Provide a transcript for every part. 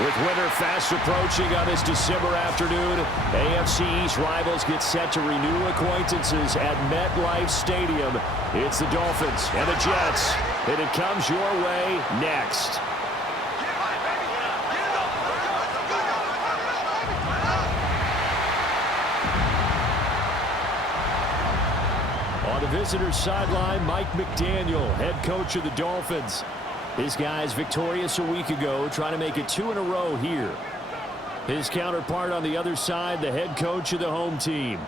With winter fast approaching on this December afternoon, AFC East rivals get set to renew acquaintances at MetLife Stadium. It's the Dolphins and the Jets, and it comes your way next. On the visitor's sideline, Mike McDaniel, head coach of the Dolphins. His guys victorious a week ago, trying to make it 2 in a row here. His counterpart on the other side, the head coach of the home team.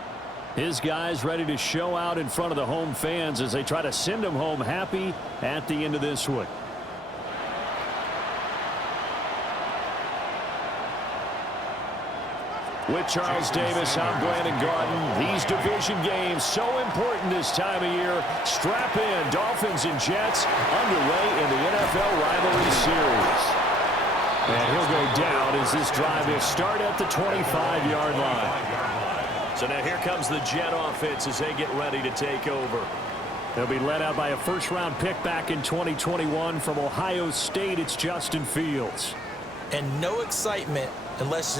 His guys ready to show out in front of the home fans as they try to send them home happy at the end of this one. With Charles Davis, I'm Brandon Garden. These division games so important this time of year. Strap in, Dolphins and Jets underway in the NFL rivalry series. And he'll go down as this drive will start at the 25-yard line. So now here comes the Jet offense as they get ready to take over. They'll be led out by a first-round pick back in 2021 from Ohio State. It's Justin Fields. And no excitement unless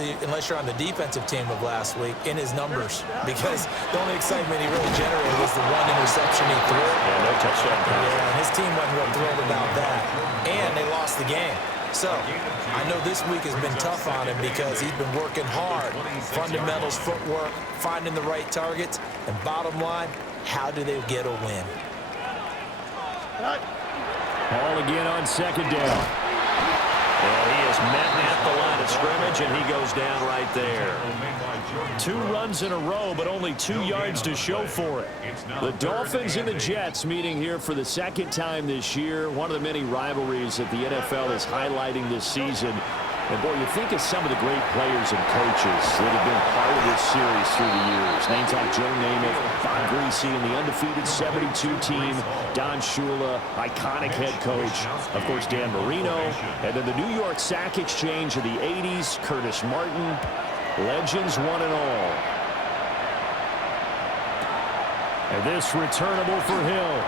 you're on the defensive team of last week in his numbers, because the only excitement he really generated was the one interception he threw. Yeah, no touchdown pass. Yeah, and his team wasn't real thrilled about that. And they lost the game. So I know this week has been tough on him because he's been working hard. Fundamentals, footwork, finding the right targets, and bottom line, how do they get a win? Ball again on second down. And he is met at the line of scrimmage, and he goes down right there. 2 runs in a row, but only 2 yards to show for it. The Dolphins and the Jets meeting here for the second time this year. One of the many rivalries that the NFL is highlighting this season. And, boy, you think of some of the great players and coaches that have been part of this series through the years. Names like Joe Namath, Bob Greasy, and the undefeated 72 team, Don Shula, iconic head coach, of course, Dan Marino, and then the New York Sack Exchange of the 80s, Curtis Martin, legends one and all. And this returnable for Hill.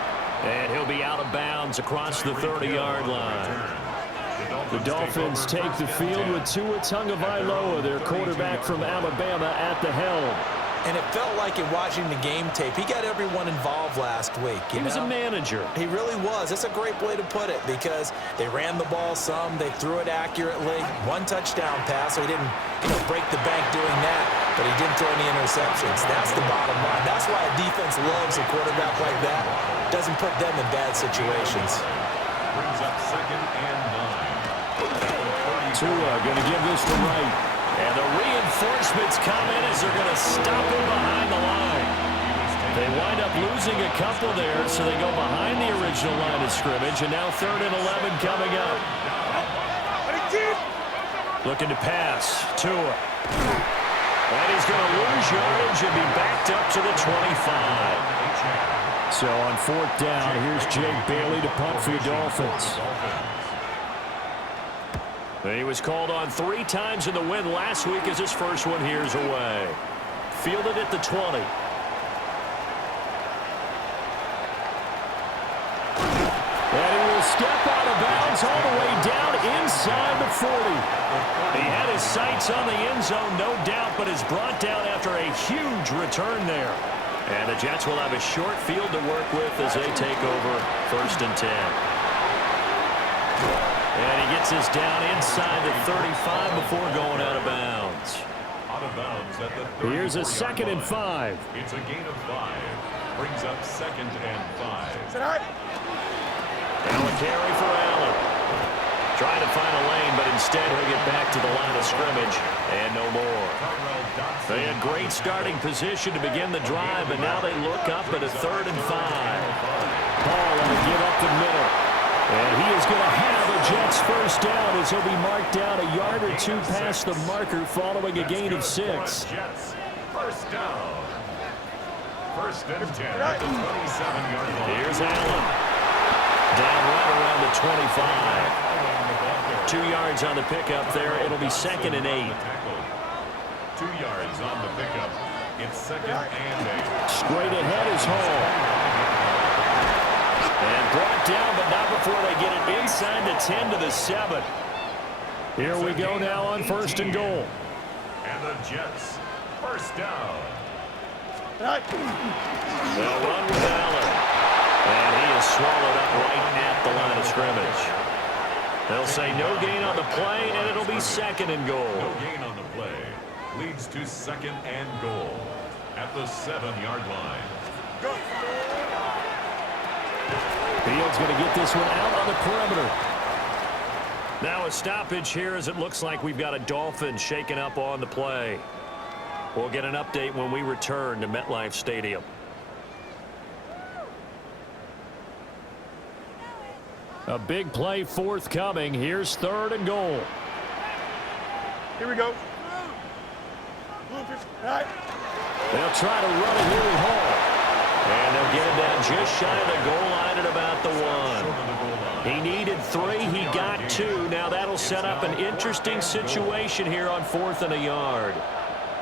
And he'll be out of bounds across the 30-yard line. The Dolphins take the field with Tua Tagovailoa, their quarterback from Alabama, at the helm. And it felt like in watching the game tape, he got everyone involved last week. He was a manager. He really was. That's a great way to put it because they ran the ball some, they threw it accurately. 1 touchdown pass, so he didn't break the bank doing that, but he didn't throw any interceptions. That's the bottom line. That's why a defense loves a quarterback like that. Doesn't put them in bad situations. Brings up 2nd and 9. Tua going to give this to Wright. And the reinforcements come in as they're going to stop him behind the line. They wind up losing a couple there, so they go behind the original line of scrimmage, and now 3rd and 11 coming up. Looking to pass. Tua. And he's going to lose yardage and be backed up to the 25. So on 4th down, here's Jake Bailey to punt for the Dolphins. He was called on 3 times in the win last week as his first one here's away. Fielded at the 20. And he will step out of bounds all the way down inside the 40. He had his sights on the end zone, no doubt, but is brought down after a huge return there. And the Jets will have a short field to work with as they take over 1st and 10. And he gets us down inside the 35 before going out of bounds. Out of bounds at the 34. Here's a 2nd and 5. It's a gain of 5. Brings up 2nd and 5. Now a carry for Allen. Trying to find a lane, but instead he'll get back to the line of scrimmage. And no more. They had great starting position to begin the drive, but now they look up at a 3rd and 5. Ball on a give up the middle. And he is going to have a Jets first down as he'll be marked down a yard or 2 past the marker following a gain of 6. Jets, first down. 1st and 10 at the 27-yard line. Here's Allen. Down right around the 25. 2 yards on the pickup there. It'll be 2nd and 8. 2 yards on the pickup. It's 2nd and 8. Straight ahead is Hall. And brought down, but not before they get it inside the 10 to the 7. Here we go now on 1st and goal. And the Jets, first down. They'll run with Allen. And he is swallowed up right at the line of scrimmage. They'll say no gain on the play, and it'll be 2nd and goal. No gain on the play. Leads to 2nd and goal at the 7-yard line. Fields going to get this one out on the perimeter. Now a stoppage here as it looks like we've got a Dolphin shaken up on the play. We'll get an update when we return to MetLife Stadium. A big play forthcoming. Here's 3rd and goal. Here we go. They'll try to run it here at home. And they'll get it down just shy of the goal line at about the 1. He needed 3. He got 2. Now that'll set up an interesting situation here on 4th and a yard.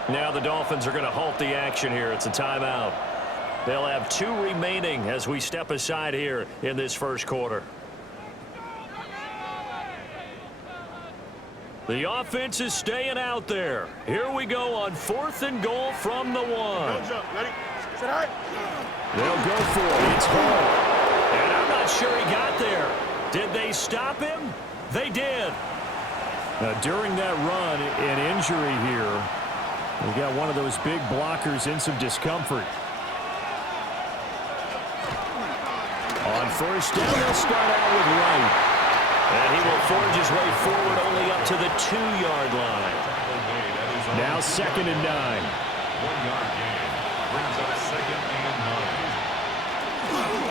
Now the Dolphins are going to halt the action here. It's a timeout. They'll have 2 remaining as we step aside here in this first quarter. The offense is staying out there. Here we go on 4th and goal from the 1. Ready? Set hard. They'll go for it. It's home. And I'm not sure he got there. Did they stop him? They did. During that run, an injury here. We got one of those big blockers in some discomfort. On 1st down, they'll start out with Wright. And he will forge his way forward only up to the 2-yard line. Now 2nd and 9. 1-yard gain brings up 2nd and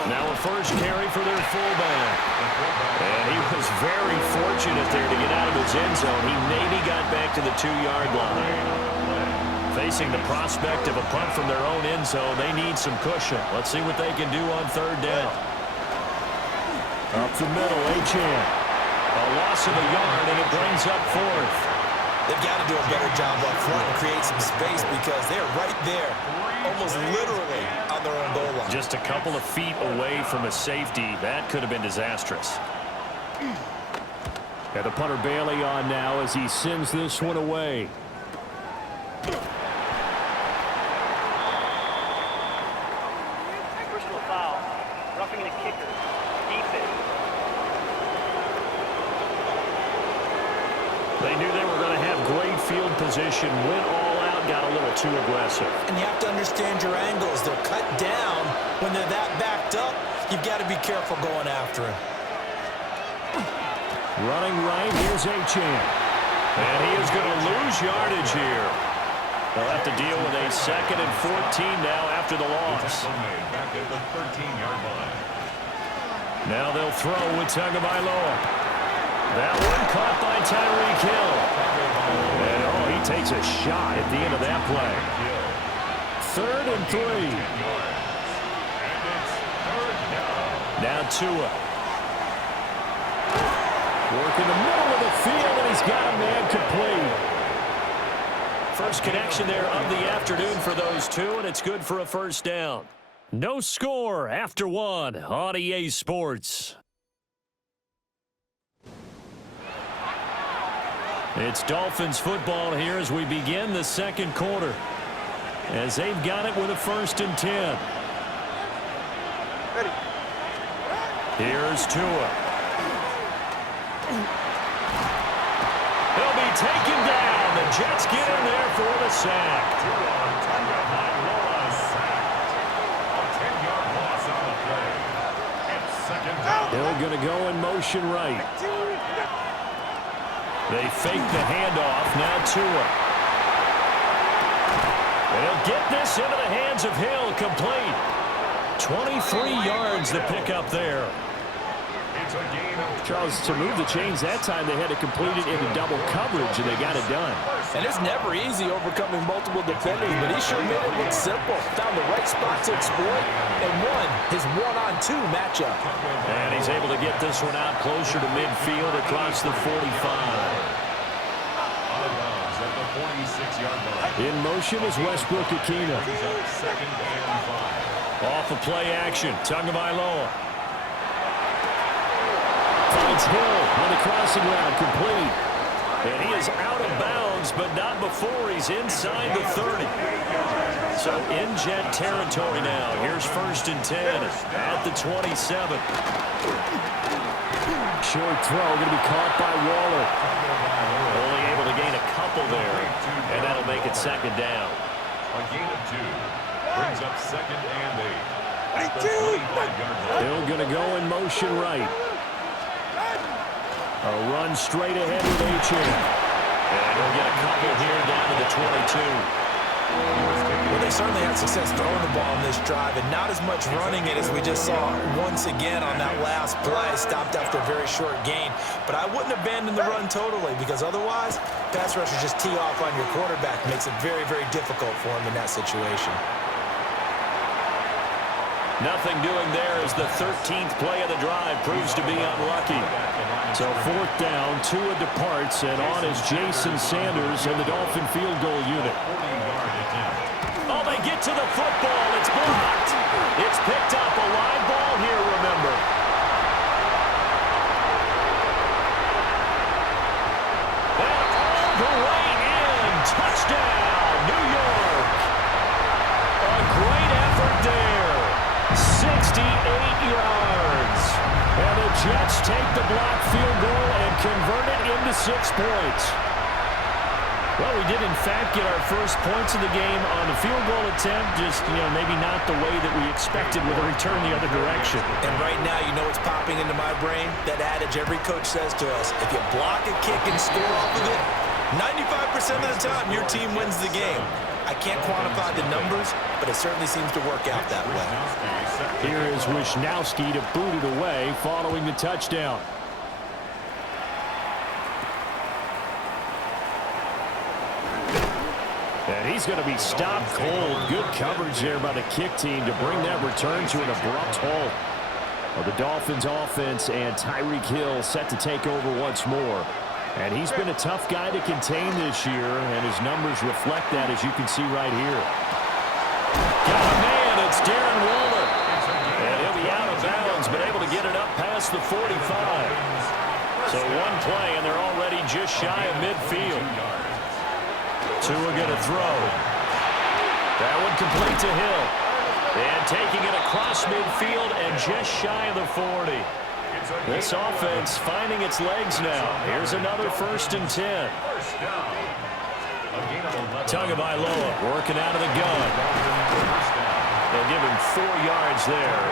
9. Now a first carry for their fullback. And he was very fortunate there to get out of his end zone. He maybe got back to the 2-yard line. Facing the prospect of a punt from their own end zone, they need some cushion. Let's see what they can do on 3rd down. Up the middle, Achane. A loss of a yard, and it brings up 4th. They've got to do a better job up front and create some space because they're right there, almost literally on their own goal line. Just a couple of feet away from a safety. That could have been disastrous. Got the punter Bailey on now as he sends this one away. Personal foul. Roughing the kicker. Defense. They knew they were going to have great field position, went all out, got a little too aggressive. And you have to understand your angles. They're cut down. When they're that backed up, you've got to be careful going after him. Running right, here's Achane. And he is going to lose yardage here. They'll have to deal with a 2nd and 14 now after the loss. Back at the 13-yard line. Now they'll throw with Tagovailoa. That one caught by Tyreek Hill. And, he takes a shot at the end of that play. 3rd and 3. Now Tua. Work in the middle of the field, and he's got a man complete. First connection there of the afternoon for those 2, and it's good for a 1st down. No score after 1 on EA Sports. It's Dolphins football here as we begin the 2nd quarter. As they've got it with a 1st and 10. Ready. Here's Tua. He'll be taken down. The Jets get in there for the sack. Hill going to go in motion right. They fake the handoff. Now Tua. They'll get this into the hands of Hill. Complete. 23 yards the pickup there. Charles, to move the chains that time, they had to complete it into double coverage, and they got it done. And it's never easy overcoming multiple defenders, but he sure made it look simple. Found the right spot to exploit and won his one-on-2 matchup. And he's able to get this one out closer to midfield across the 45. In motion is Westbrook Akina. Off of play action, Tagovailoa. Finds Hill on the crossing route, complete. And he is out of bounds, but not before he's inside the 30. So in Jet territory now. Here's 1st and 10 at the 27. Short throw going to be caught by Waller. Only able to gain a couple there, and that'll make it 2nd down. A gain of 2 brings up 2nd and 8. At the 25-yard line. Hill going to go in motion right. A run straight ahead with H.A. And he'll get a couple here down to the 22. Well, they certainly had success throwing the ball on this drive, and not as much running it as we just saw once again on that last play. Stopped after a very short gain. But I wouldn't abandon the run totally, because otherwise, pass rushers just tee off on your quarterback. Makes it very, very difficult for him in that situation. Nothing doing there as the 13th play of the drive proves to be unlucky. So 4th down, Tua departs, and on is Jason Sanders and the Dolphin field goal unit. Oh, they get to the football. It's blocked. It's picked up. A live ball here, remember. And all the way in. Touchdown, New York. A great effort there. 68 yards. And the Jets take the block field goal and convert it into 6 points. Well, we did, in fact, get our first points of the game on the field goal attempt. Just, maybe not the way that we expected with a return the other direction. And right now, you know what's popping into my brain? That adage every coach says to us, if you block a kick and score off of it, 95% of the time, your team wins the game. I can't quantify the numbers, but it certainly seems to work out that way. Here is Wisnowski to boot it away following the touchdown. And he's going to be stopped cold. Good coverage there by the kick team to bring that return to an abrupt halt. Well, the Dolphins offense and Tyreek Hill set to take over once more. And he's been a tough guy to contain this year, and his numbers reflect that, as you can see right here. Got a man. It's Darren Waller. And he'll be out of bounds, but able to get it up past the 45. So one play, and they're already just shy of midfield. Tua going to throw. That one complete to Hill. And taking it across midfield and just shy of the 40. This offense finding its legs now. Here's another 1st and 10. Tagovailoa working out of the gun. They'll give him 4 yards there.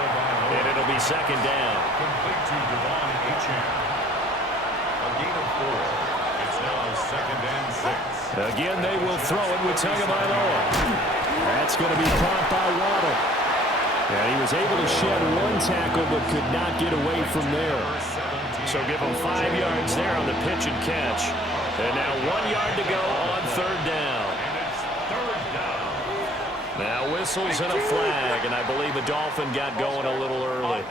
And it'll be 2nd down. Complete to Devon Achane. A gain of 4. It's now 2nd and 6. Again, they will throw it with Tagovailoa. That's going to be caught by Waddle. And he was able to shed 1 tackle, but could not get away from there. So give him 5 yards there on the pitch and catch. And now 1 yard to go on 3rd down. And it's 3rd down. Now whistles and a flag, and I believe a Dolphin got going a little early.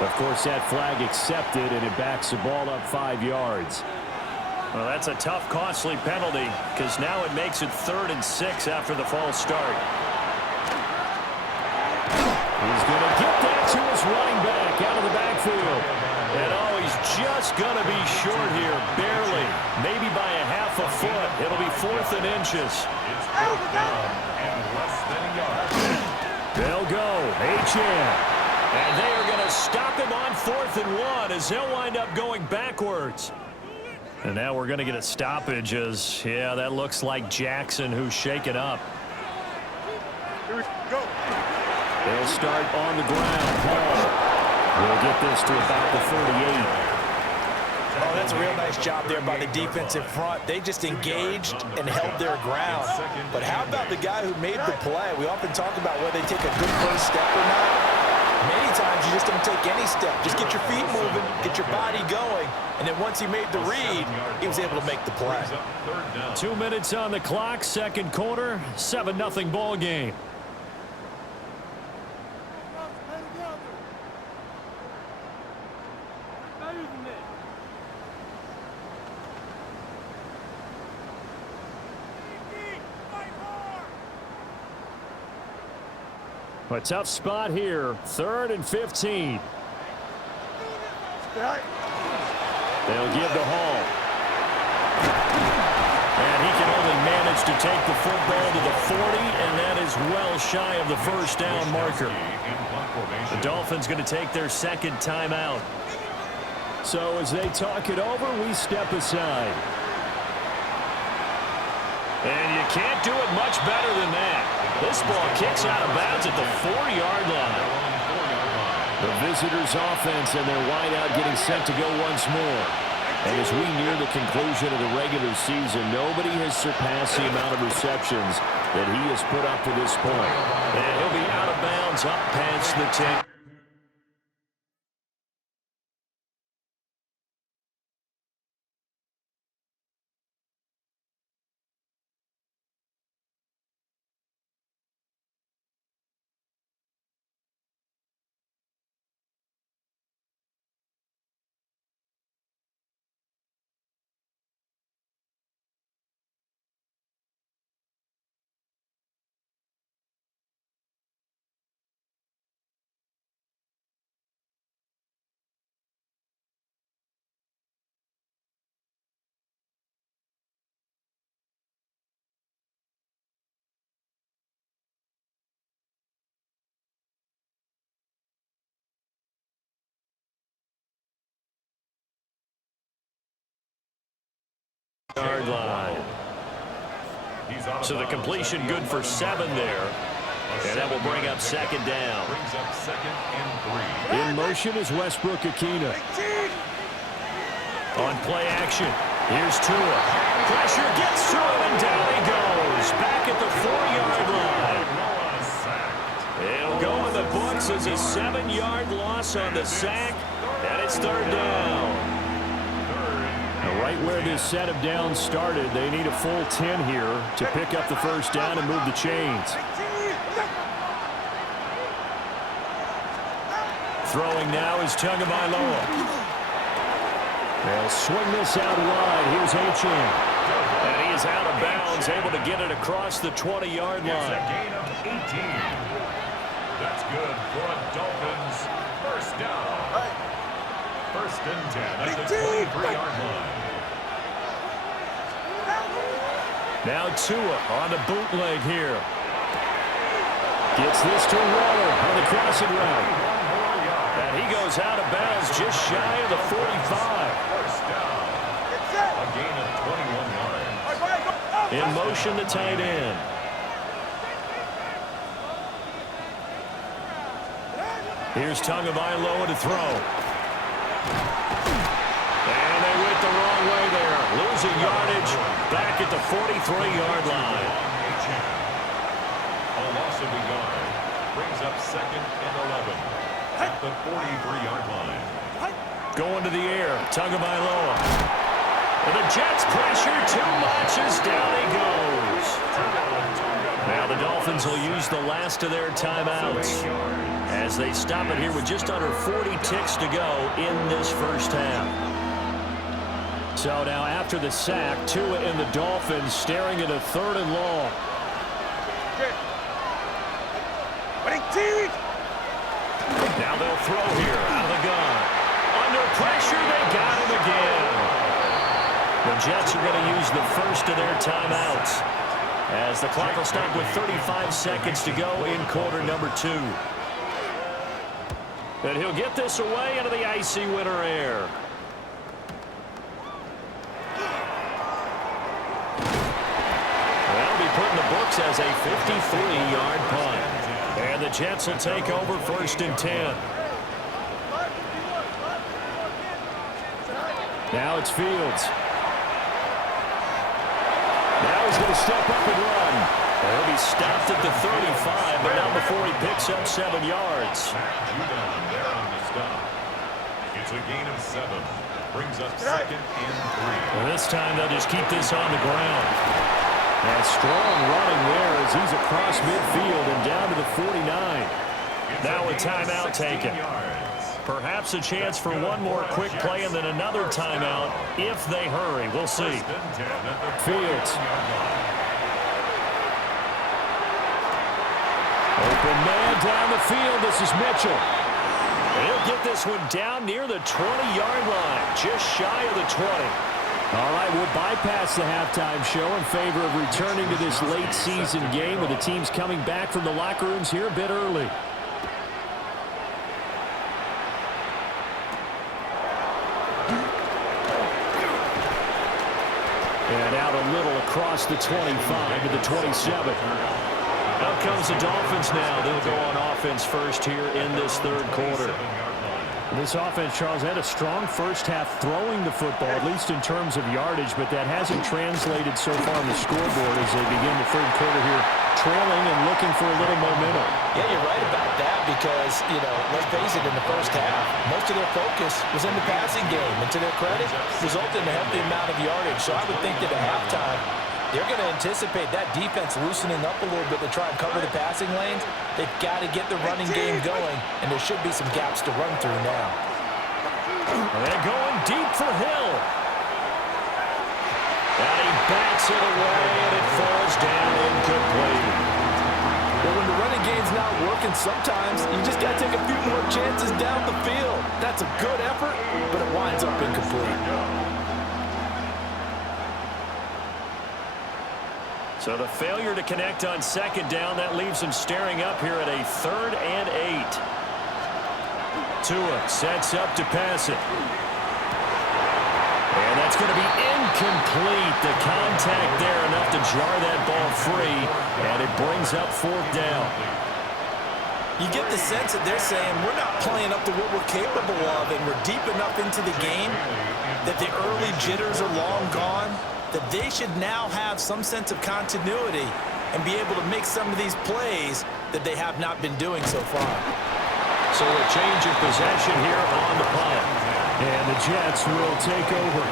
Of course, that flag accepted, and it backs the ball up 5 yards. Well, that's a tough, costly penalty, because now it makes it 3rd and 6 after the false start. He's going to get that to his running back out of the backfield. And oh, he's just going to be short here, barely, maybe by a half a foot. It'll be 4th and inches. It's 4th down and less than a yard. They'll go. H.M. And they are going to stop him on 4th and 1 as he'll wind up going backwards. And now we're going to get a stoppage as, yeah, that looks like Jackson who's shaken up. Here we go. They'll start on the ground. Hall will get this to about the 38. Oh, that's a real nice job there by the defensive front. They just engaged and held their ground. But how about the guy who made the play? We often talk about whether they take a good first step or not. Many times you just don't take any step. Just get your feet moving, get your body going, and then once he made the read, he was able to make the play. 2 minutes on the clock, 2nd quarter, 7-0 ball game. A tough spot here. 3rd and 15. They'll give to Hall. And he can only manage to take the football to the 40, and that is well shy of the first down marker. The Dolphins going to take their second timeout. So as they talk it over, we step aside. And you can't do it much better than that. This ball kicks out of bounds at the 4-yard line. The visitors' offense and their wideout getting set to go once more. And as we near the conclusion of the regular season, nobody has surpassed the amount of receptions that he has put up to this point. And he'll be out of bounds up past the 10. Yard line. So the completion good for 7 there. And that will bring up second down. In motion is Westbrook-Ikhine. On play action, here's Tua. Pressure gets to him, and down he goes. Back at the 4-yard line. It'll go in the books as a 7-yard loss on the sack. And it's third down. Right where this set of downs started, they need a full 10 here to pick up the first down and move the chains. Throwing now is Tagovailoa. They'll swing this out wide. Here's Achane. And he is out of bounds, able to get it across the 20-yard line. It's a gain of 18. That's good for a Dolphins first down. First and 10 at the 23-yard line. Now Tua on the bootleg here. Gets this to Waller on the crossing route. And he goes out of bounds just shy of the 45. First down. A gain of 21 yards. In motion, the tight end. Here's Tagovailoa to throw. And they went the wrong way there. Losing yardage back at the 43-yard line. A loss of a yard brings up second and 11 at the 43-yard line. Going to the air, Tagovailoa. And the Jets pressure too much as down he goes. Now the Dolphins will use the last of their timeouts as they stop it here with just under 40 ticks to go in this first half. So now after the sack, Tua and the Dolphins staring at a 3rd and long. Now they'll throw here out of the gun. Under pressure, they got him again. The Jets are going to use the first of their timeouts as the clock will stop with 35 seconds to go in quarter number 2. And he'll get this away into the icy winter air. That'll be put in the books as a 53-yard punt. And the Jets will take over first and 10. Now it's Fields. Now he's going to step up and run. He'll be stopped at the 35, but not before he picks up 7 yards. There on the stop. It's a gain of 7. Brings up second and 3. Well, this time they'll just keep this on the ground. And strong running there as he's across midfield and down to the 49. Now a timeout taken. Perhaps a chance for one more quick play and then another timeout if they hurry. We'll see. Fields. Open man down the field. This is Mitchell. He'll get this one down near the 20-yard line, just shy of the 20. All right, we'll bypass the halftime show in favor of returning to this late season game with the teams coming back from the locker rooms here a bit early. And out a little across the 25 to the 27. Out comes the Dolphins now. They'll go on offense first here in this third quarter. This offense, Charles, had a strong first half throwing the football, at least in terms of yardage, but that hasn't translated so far on the scoreboard as they begin the third quarter here, trailing and looking for a little momentum. Yeah, you're right about that because, let's face it, in the first half, most of their focus was in the passing game. And to their credit, resulted in a healthy amount of yardage. So I would think that at halftime, they're going to anticipate that defense loosening up a little bit to try and cover the passing lanes. They've got to get the running game going, and there should be some gaps to run through now. They're going deep for Hill. And he backs it away, and it falls down incomplete. But when the running game's not working, sometimes you just got to take a few more chances down the field. That's a good effort, but it winds up incomplete. So the failure to connect on second down, that leaves them staring up here at a 3rd and 8. Tua sets up to pass it. And that's going to be incomplete. The contact there enough to jar that ball free, and it brings up 4th down. You get the sense that they're saying we're not playing up to what we're capable of, and we're deep enough into the game that the early jitters are long gone, that they should now have some sense of continuity and be able to make some of these plays that they have not been doing so far. So a change of possession here on the punt. And the Jets will take over.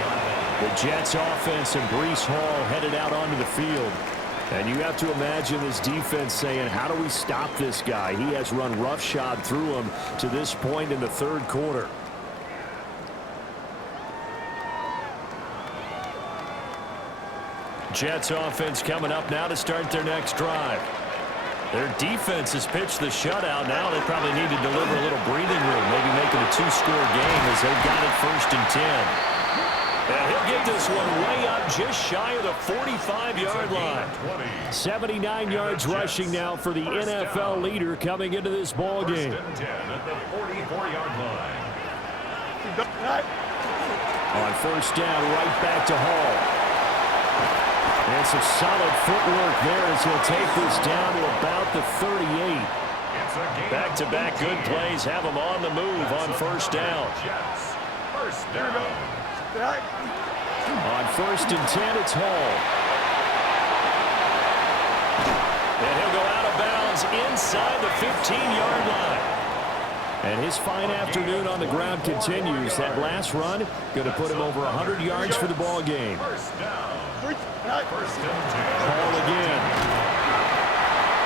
The Jets offense and Breece Hall headed out onto the field. And you have to imagine this defense saying, how do we stop this guy? He has run roughshod through him to this point in the third quarter. Jets offense coming up now to start their next drive. Their defense has pitched the shutout. Now they probably need to deliver a little breathing room, maybe make it a 2-score game as they've got it 1st and 10. And he'll get this one way up just shy of the 45-yard line. 79 yards rushing now for the NFL leader coming into this ball game. 1st and 10 at the 44-yard line. On 1st down, right back to Hall. And some solid footwork there as he'll take this down to about the 38. Back-to-back good plays have them on the move on 1st down. Jets, 1st down. On 1st and 10, it's Hall. And he'll go out of bounds inside the 15-yard line. And his fine afternoon on the ground continues. That last run going to put him over 100 yards for the ball game. 1st down. 1st and 10. Hall again.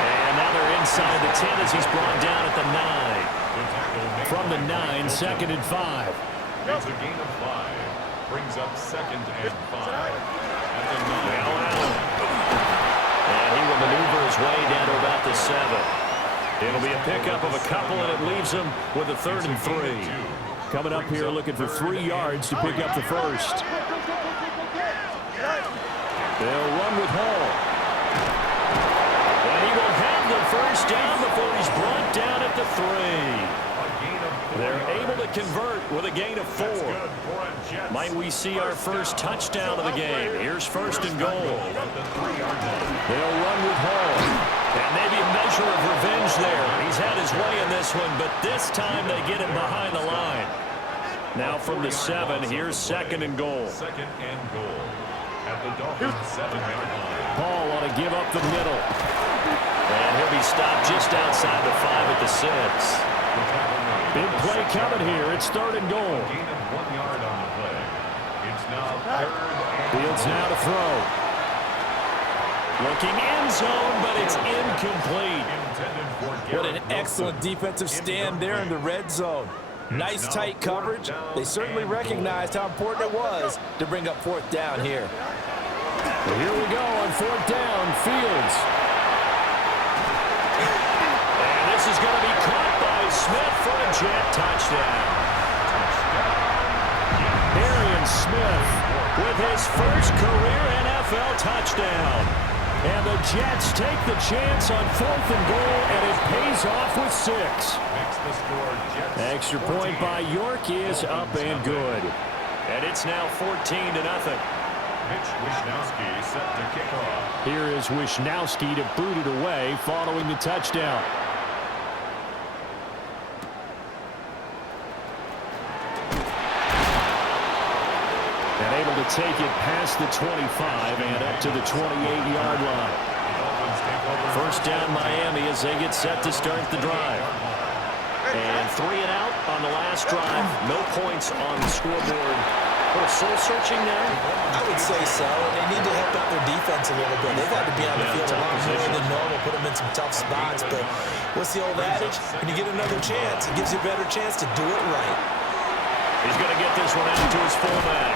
And now they're inside the 10 as he's brought down at the 9. From the 9, 2nd and 5. It's a gain of 5. Brings up 2nd and 5. At the 9. And he will maneuver his way down to about the 7. It'll be a pickup of a couple, and it leaves him with a 3rd and 3. Coming up here looking for 3 yards to pick up the first. They'll run with Hall. And he will have the 1st down before he's brought down at the 3. They're able to convert with a gain of 4. Might we see our first touchdown of the game? Here's 1st and goal. They'll run with Hall. And maybe a measure of revenge there. He's had his way in this one, but this time they get him behind the line. Now from the 7, here's 2nd and goal. 2nd and goal. At the Dolphins 7-yard line. Hall want to give up the middle. And he'll be stopped just outside the 5 at the 6. Big play coming here. It's 3rd and goal. Gain of 1 yard on the play. It's now 3rd and Fields now to throw. Looking end zone, but it's incomplete. What an excellent defensive stand there in the red zone. Nice tight coverage. They certainly recognized how important it was to bring up 4th down here. Well, here we go on 4th down. Fields. And this is going to be caught by Smith for a Jet touchdown. Arian Smith with his first career NFL touchdown. And the Jets take the chance on 4th and goal, and it pays off with 6. Makes the score Jets Extra point 14. by York is up and good. And it's now 14-0. Mitch Wishnowsky set to kick off. Here is Wishnowsky to boot it away following the touchdown. And able to take it past the 25 and up to the 28-yard line. First down Miami as they get set to start the drive. And 3 and out on the last drive. No points on the scoreboard. A little soul-searching there. I would say so. And they need to help out their defense a little bit. They've had to be on the field a lot more than normal, put them in some tough spots. But what's the old adage? When you get another chance, it gives you a better chance to do it right. He's going to get this one out to his fullback.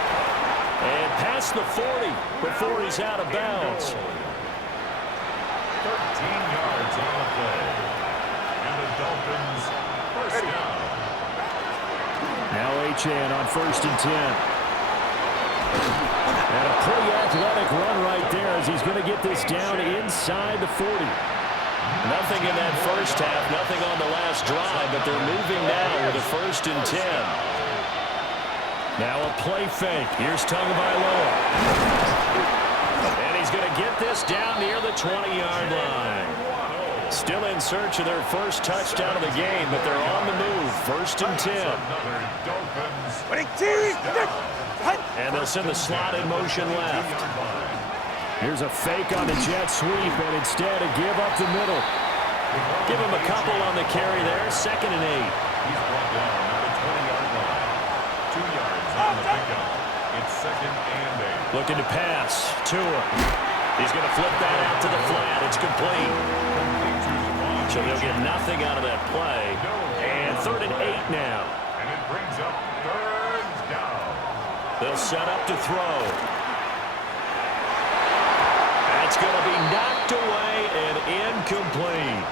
And past the 40 before he's out of bounds. 13 yards on the play. And the Dolphins first down. Now Achane on 1st and 10. And a pretty athletic run right there as he's going to get this down inside the 40. Nothing in that first half, nothing on the last drive, but they're moving now with a 1st and 10. Now a play fake. Here's Tagovailoa. And he's going to get this down near the 20-yard line. Still in search of their first touchdown of the game, but they're on the move. 1st and 10. And they'll send the slot in motion left. Here's a fake on the jet sweep, and instead a give up the middle. Give him a couple on the carry there. 2nd and 8. He's brought down at the 20-yard line. 2 yards on the pickup. It's 2nd and 8. Looking to pass. Tua. He's going to flip that out to the flat. It's complete. So they'll get nothing out of that play. And 3rd and 8 now. And it brings up 3rd down. They'll set up to throw. That's going to be knocked away and incomplete.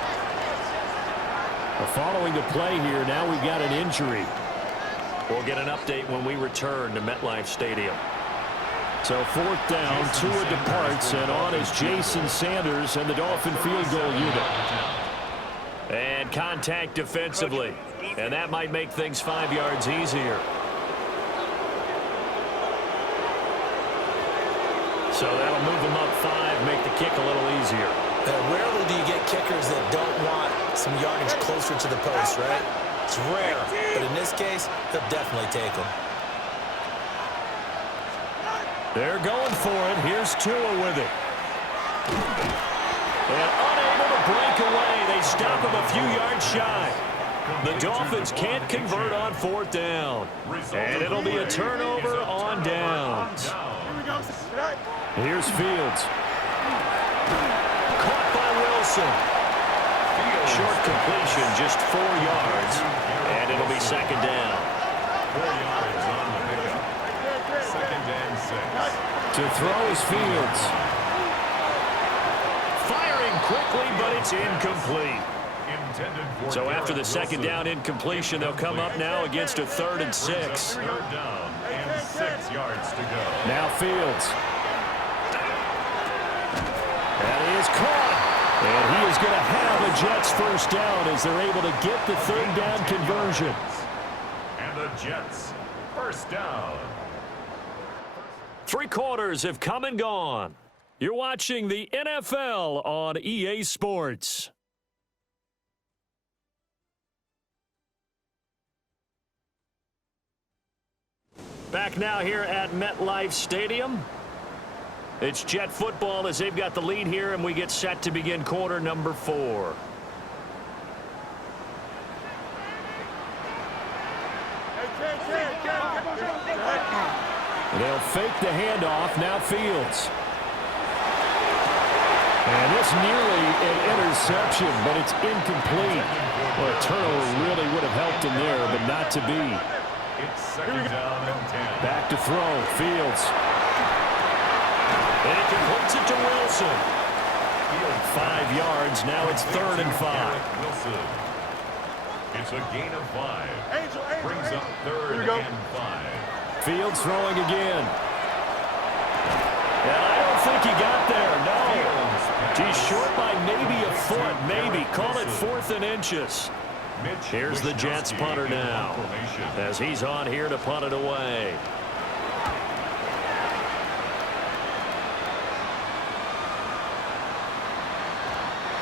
Following the play here, now we've got an injury. We'll get an update when we return to MetLife Stadium. So 4th down, Tua departs, and on is Jason Sanders and the Dolphin field goal unit. And contact defensively. And that might make things 5 yards easier. So that'll move them up 5, make the kick a little easier. Rarely do you get kickers that don't want some yardage closer to the post, right? It's rare. But in this case, they'll definitely take them. They're going for it. Here's Tua with it. And unable to break away. They stop him a few yards shy. The Dolphins can't convert on 4th down. And it'll be a turnover on downs. Here's Fields. Caught by Wilson. Short completion, just 4 yards. And it'll be 2nd down. 4 yards on the pickup. 2nd and 6. To throw is Fields. Firing quickly, but it's incomplete. So after the 2nd down incompletion, they'll come up now against a 3rd and 6. 3rd down and 6 yards to go. Now Fields. That is caught. And he is going to have a Jets first down as they're able to get the 3rd down conversion. And the Jets first down. 3 quarters have come and gone. You're watching the NFL on EA Sports. Back now here at MetLife Stadium. It's Jet football as they've got the lead here, and we get set to begin quarter number 4. They'll fake the handoff. Now Fields. And this nearly an interception, but it's incomplete. Well, a turnover really would have helped him there, but not to be. It's 2nd down and 10. Back to throw. Fields. And he completes it to Wilson. 5 yards. Now it's 3rd and 5. Wilson. It's a gain of 5. Brings up 3rd and 5. Fields throwing again. And I don't think he got there, no. He's short by maybe a foot, maybe. Call it 4th and inches. Here's the Jets punter now, as he's on here to punt it away.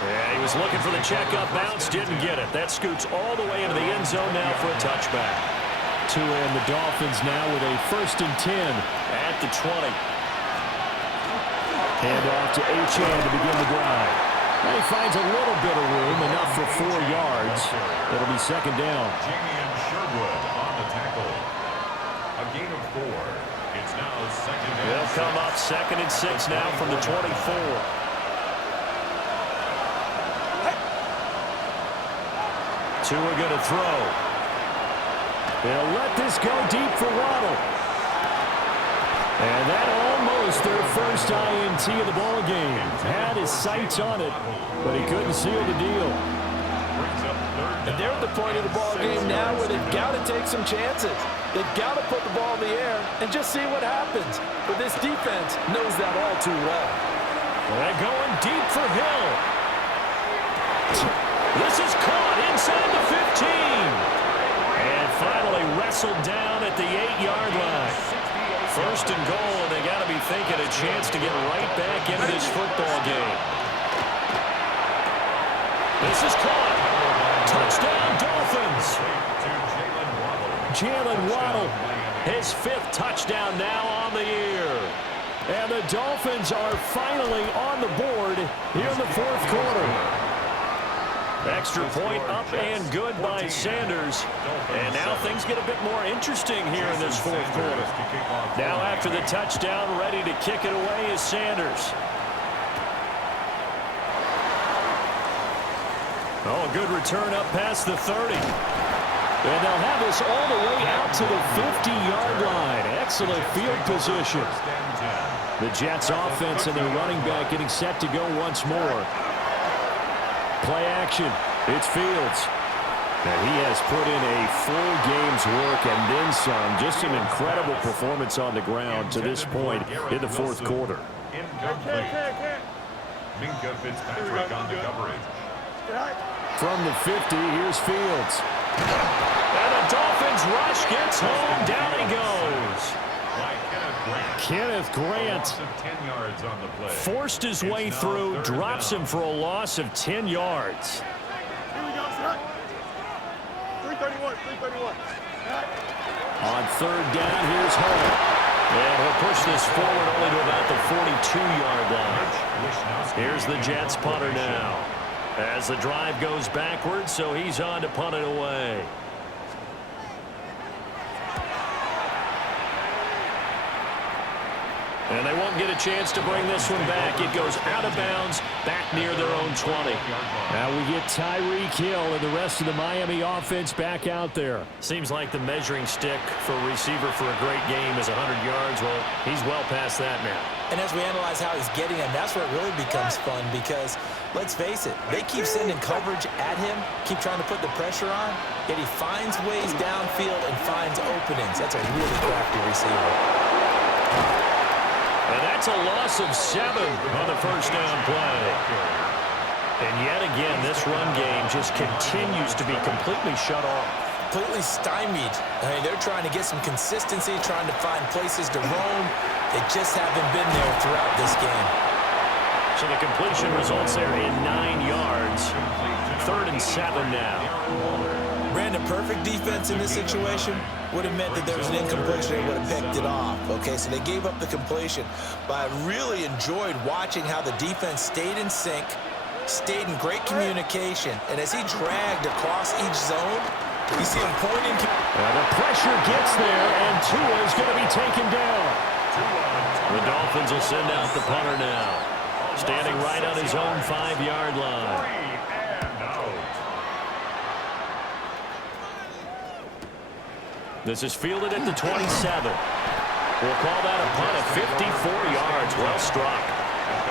Yeah, he was looking for the checkup bounce, didn't get it. That scoots all the way into the end zone now for a touchback. And the Dolphins now with a 1st and 10 at the 20. Hand off to Achane to begin the drive. And he finds a little bit of room, enough for 4 yards. It'll be 2nd down. Jamie Sherwood on the tackle. A gain of 4. It's now 2nd and They'll come up 2nd and 6 now from the 24. Tua going to throw. They'll let this go deep for Waddle. And that almost their first INT of the ball game. Had his sights on it, but he couldn't seal the deal. And they're at the point of the ball game now where they've got to take some chances. They've got to put the ball in the air and just see what happens. But this defense knows that all too well. They're going deep for Hill. This is caught inside the 15. And finally wrestled down at the 8-yard line. 1st and goal, and they got to be thinking a chance to get right back into this football game. This is caught. Touchdown, Dolphins. Jalen Waddle, his 5th touchdown now on the year. And the Dolphins are finally on the board here in the 4th quarter. Extra point up and good by Sanders. And now things get a bit more interesting here in this 4th quarter. Now after the touchdown, ready to kick it away is Sanders. Oh, a good return up past the 30. And they'll have this all the way out to the 50-yard line. Excellent field position. The Jets offense and their running back getting set to go once more. Play action. It's Fields. And he has put in a full game's work and then some. Just an incredible performance on the ground to this point in the 4th quarter. Incomplete. Minka Fitzpatrick on the coverage. From the 50, here's Fields. And the Dolphins rush gets home. Down he goes. Kenneth Grant 10 yards on the play. Forced his way through, drops him for a loss of 10 yards. 331. On 3rd down, here's Hall. And he'll push this forward only to about the 42-yard line. Here's the Jets punter now. As the drive goes backwards, so he's on to punt it away. And they won't get a chance to bring this one back. It goes out of bounds, back near their own 20. Now we get Tyreek Hill and the rest of the Miami offense back out there. Seems like the measuring stick for a receiver for a great game is 100 yards. Well, he's well past that now. And as we analyze how he's getting him, that's where it really becomes fun because, let's face it, they keep sending coverage at him, keep trying to put the pressure on, yet he finds ways downfield and finds openings. That's a really crafty receiver. And that's a loss of 7 on the 1st down play. And yet again, this run game just continues to be completely shut off. Completely stymied. I mean, they're trying to get some consistency, trying to find places to roam. They just haven't been there throughout this game. So the completion results there in 9 yards. 3rd and 7 now. Brandon, perfect defense in this situation would have meant that there was an incompletion. They would have picked it off. Okay, so they gave up the completion. But I really enjoyed watching how the defense stayed in sync, stayed in great communication. And as he dragged across each zone, you see him pointing. The pressure gets there, and Tua is going to be taken down. The Dolphins will send out the punter now. Standing right on his own 5-yard line. This is fielded at the 27. We'll call that a punt of 54 yards. Well struck.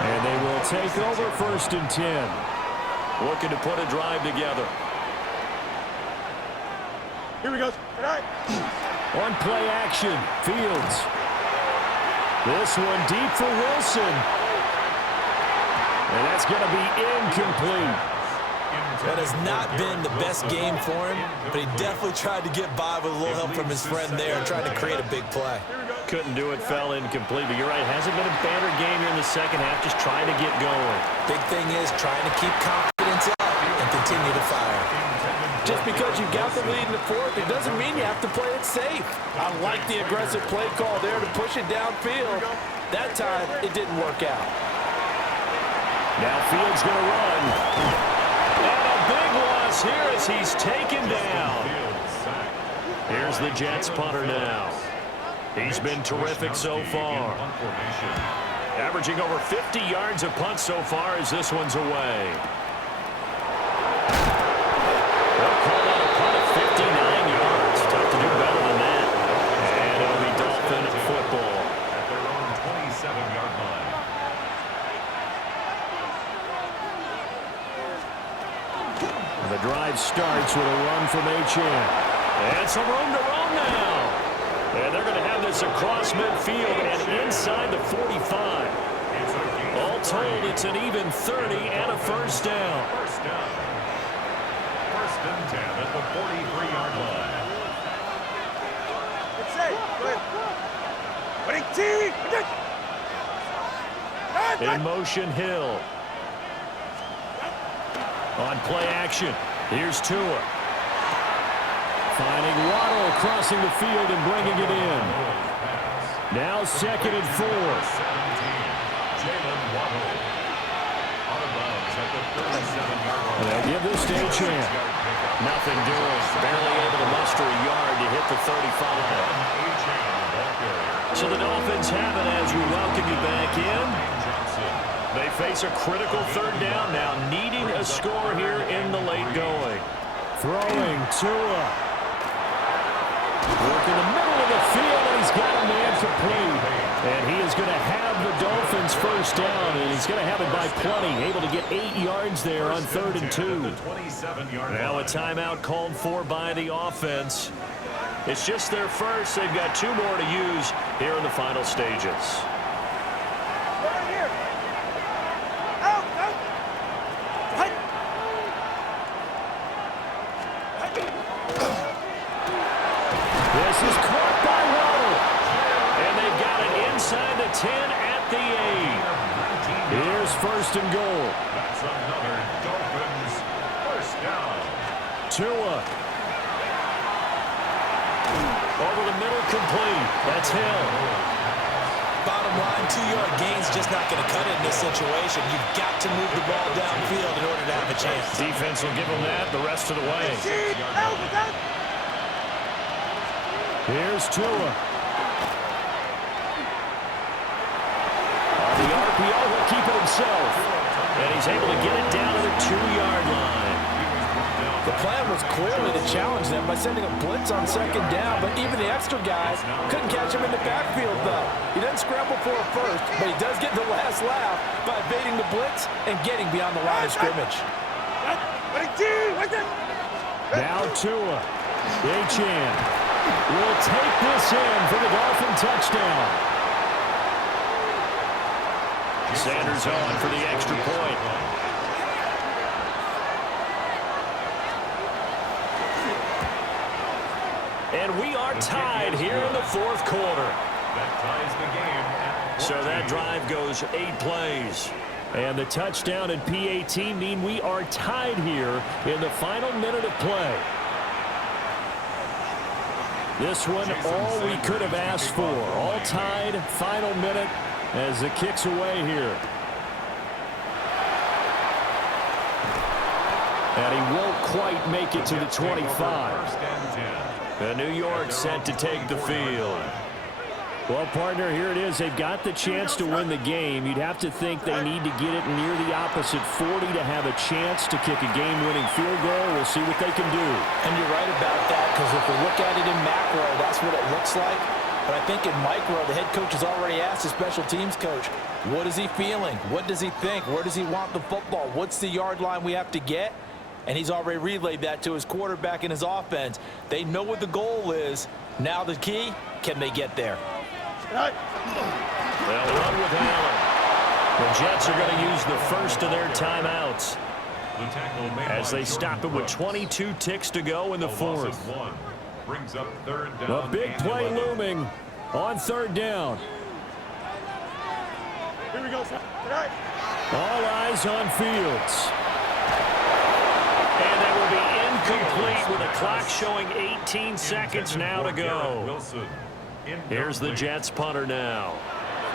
And they will take over 1st and 10. Looking to put a drive together. Here we go. Good night. On play action, Fields. This one deep for Wilson. And that's going to be incomplete. That has not been the best game for him, but he definitely tried to get by with a little help from his friend there and tried to create a big play. Couldn't do it, fell incomplete. But you're right, hasn't been a banner game here in the second half, just trying to get going. Big thing is trying to keep confidence up and continue to fire. Just because you've got the lead in the fourth, it doesn't mean you have to play it safe. I like the aggressive play call there to push it downfield. That time, it didn't work out. Now Fields going to run. And a big loss here as he's taken down. Here's the Jets punter now. He's been terrific so far. Averaging over 50 yards a punt so far as this one's away. They'll call out a punt at 59 yards. Tough to do better than that. And it'll be Dolphin football. At their own 27-yard line. The drive starts with a run from Achane. And some room to run now. And they're going to have this across midfield and inside the 45. All told, it's an even 30 and a first down. First down. First and 10 at the 43-yard line. It's safe. Go ahead. In motion, Hill. On play action, here's Tua. Finding Waddle crossing the field and bringing it in. Now 2nd and 4. Jalen Waddle. Out of bounds at the 37-yard line. They'll give this to Achane. Nothing doing. Barely able to muster a yard to hit the 35. So the Dolphins have it as we welcome you back in. They face a critical third down now, needing a score here in the late going. Throwing Tua. Work in the middle of the field, and he's got a man complete. And he is going to have the Dolphins first down, and he's going to have it by plenty. Able to get 8 yards there on 3rd and 2. Now a timeout called for by the offense. It's just their first. They've got 2 more to use here in the final stages. This is caught by Waddle. And they've got it inside the 10 at the 8. Here's 1st and goal. That's another Dolphins first down. Tua. Over the middle, complete. That's Hill. Bottom line, 2-yard gain's just not going to cut it in this situation. You've got to move the ball downfield in order to have a chance. Defense will give them that the rest of the way. Here's Tua. The RPO will keep it himself. And he's able to get it down to the 2-yard line. The plan was clearly to challenge them by sending a blitz on 2nd down, but even the extra guys couldn't catch him in the backfield, though. He doesn't scramble for a first, but he does get the last laugh by evading the blitz and getting beyond the line of scrimmage. Now Tua. Achane will take this in for the Dolphin touchdown. Sanders on for the extra point. And we are tied here in the 4th quarter. That ties the game at 14. So that drive goes 8 plays. And the touchdown and P.18 mean we are tied here in the final minute of play. This one, all we could have asked for. All tied, final minute as the kick's away here. And he won't quite make it to the 25. First and 10. New York set to take the field. Well, partner, here it is. They've got the chance to win the game. You'd have to think they need to get it near the opposite 40 to have a chance to kick a game-winning field goal. We'll see what they can do. And you're right about that, because if we look at it in macro, that's what it looks like. But I think in micro, the head coach has already asked the special teams coach, what is he feeling? What does he think? Where does he want the football? What's the yard line we have to get? and he's already relayed that to his quarterback and his offense. They know what the goal is. Now the key, can they get there? They'll run with Allen. The Jets are going to use the first of their timeouts as they stop it with 22 ticks to go in the fourth. Brings up third down. A big play looming on third down. Here we go, sir. Tonight. All eyes on Fields. And that will be incomplete with a clock showing 18 seconds now to go. Here's the Jets punter now,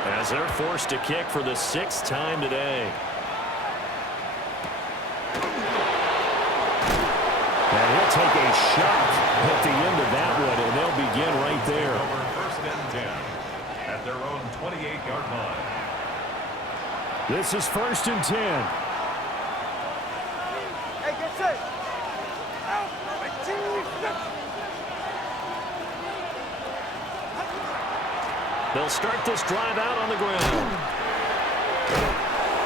as they're forced to kick for the 6th time today. And he'll take a shot at the end of that one, and they'll begin right there. First and 10 at their own 28-yard line. This is 1st and 10. Hey, get set. Out. They'll start this drive out on the ground.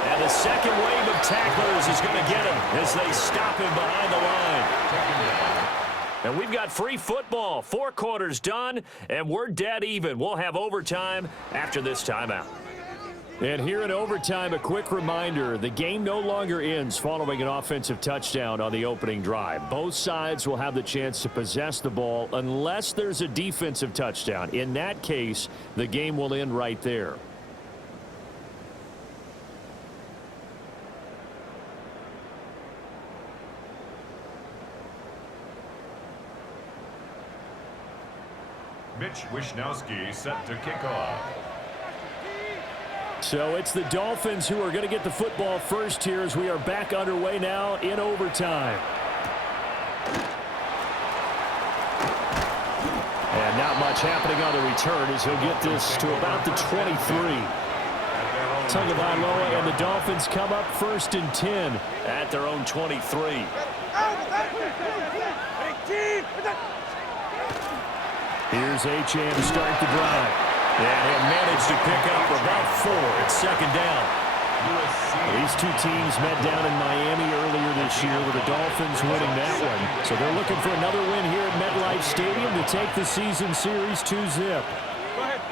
And the second wave of tacklers is going to get him as they stop him behind the line. And we've got free football. 4 quarters done, and we're dead even. We'll have overtime after this timeout. And here in overtime, a quick reminder, the game no longer ends following an offensive touchdown on the opening drive. Both sides will have the chance to possess the ball unless there's a defensive touchdown. In that case, the game will end right there. Mitch Wishnowsky set to kick off. So it's the Dolphins who are going to get the football first here as we are back underway now in overtime. And not much happening on the return as he'll get this to about the 23. Tagovailoa and the Dolphins come up 1st and 10 at their own 23. Here's Achane to start the drive. And he'll manage to pick up about 4 at 2nd down. These two teams met down in Miami earlier this year with the Dolphins winning that one. So they're looking for another win here at MetLife Stadium to take the season series 2-0. Go ahead.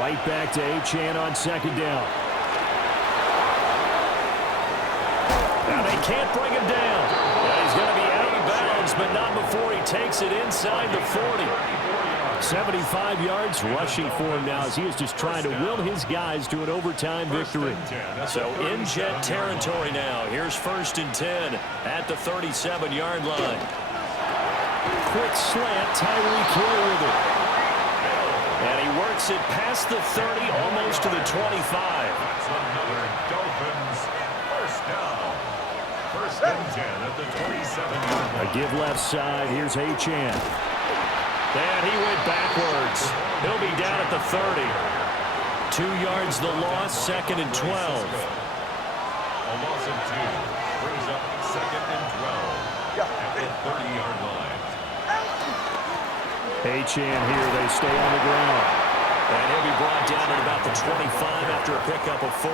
Right back to Achane on 2nd down. Now they can't bring him down. He's going to be out of bounds, but not before he takes it inside the 40. 75 yards rushing for him now as he is just trying to will his guys to an overtime victory. So in Jet territory now. Here's 1st and 10 at the 37-yard line. Quick slant, Tyreek Hill with it. And he works it past the 30, almost to the 25. That's another Dolphins first down. 1st and 10 at the 27-yard line. A give left side. Here's Achane. And he went backwards. He'll be down at the 30. 2 yards the loss, 2nd and 12. A loss of 2 brings up 2nd and 12 at the 30-yard line. Achane here. They stay on the ground. And he'll be brought down at about the 25 after a pickup of 4.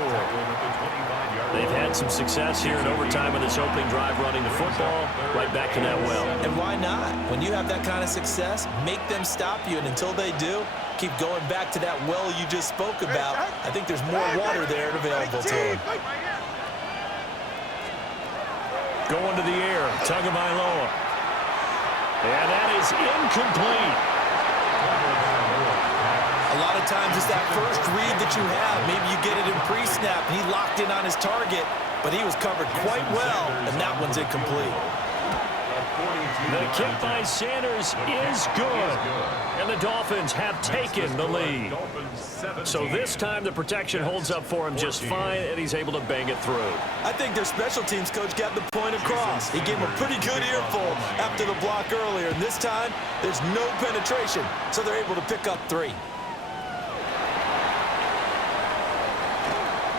They've had some success here in overtime in this opening drive running the football. Right back to that well. And why not? When you have that kind of success, make them stop you. And until they do, keep going back to that well you just spoke about. I think there's more water there available to them. Going to the air, Tagovailoa. And that is incomplete. A lot of times it's that first read that you have. Maybe you get it in pre-snap, and he locked in on his target, but he was covered quite well, and that one's incomplete. The kick by Sanders is good, and the Dolphins have taken the lead. So this time the protection holds up for him just fine, and he's able to bang it through. I think their special teams coach got the point across. He gave him a pretty good earful after the block earlier, and this time there's no penetration, so they're able to pick up 3.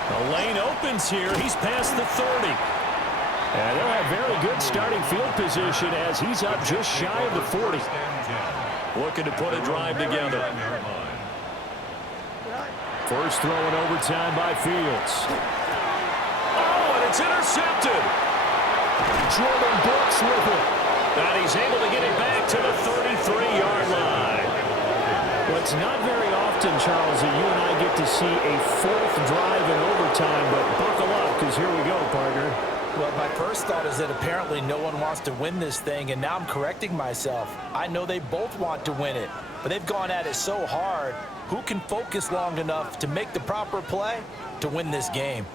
The lane opens here. He's past the 30. And they'll have very good starting field position as he's up just shy of the 40. Looking to put a drive together. First throw in overtime by Fields. It's intercepted. Jordan Brooks with it. And he's able to get it back to the 33-yard line. Well, it's not very often, Charles, that you and I get to see a fourth drive in overtime, but buckle up because here we go, partner. Well, my first thought is that apparently no one wants to win this thing, and now I'm correcting myself. I know they both want to win it, but they've gone at it so hard. Who can focus long enough to make the proper play to win this game?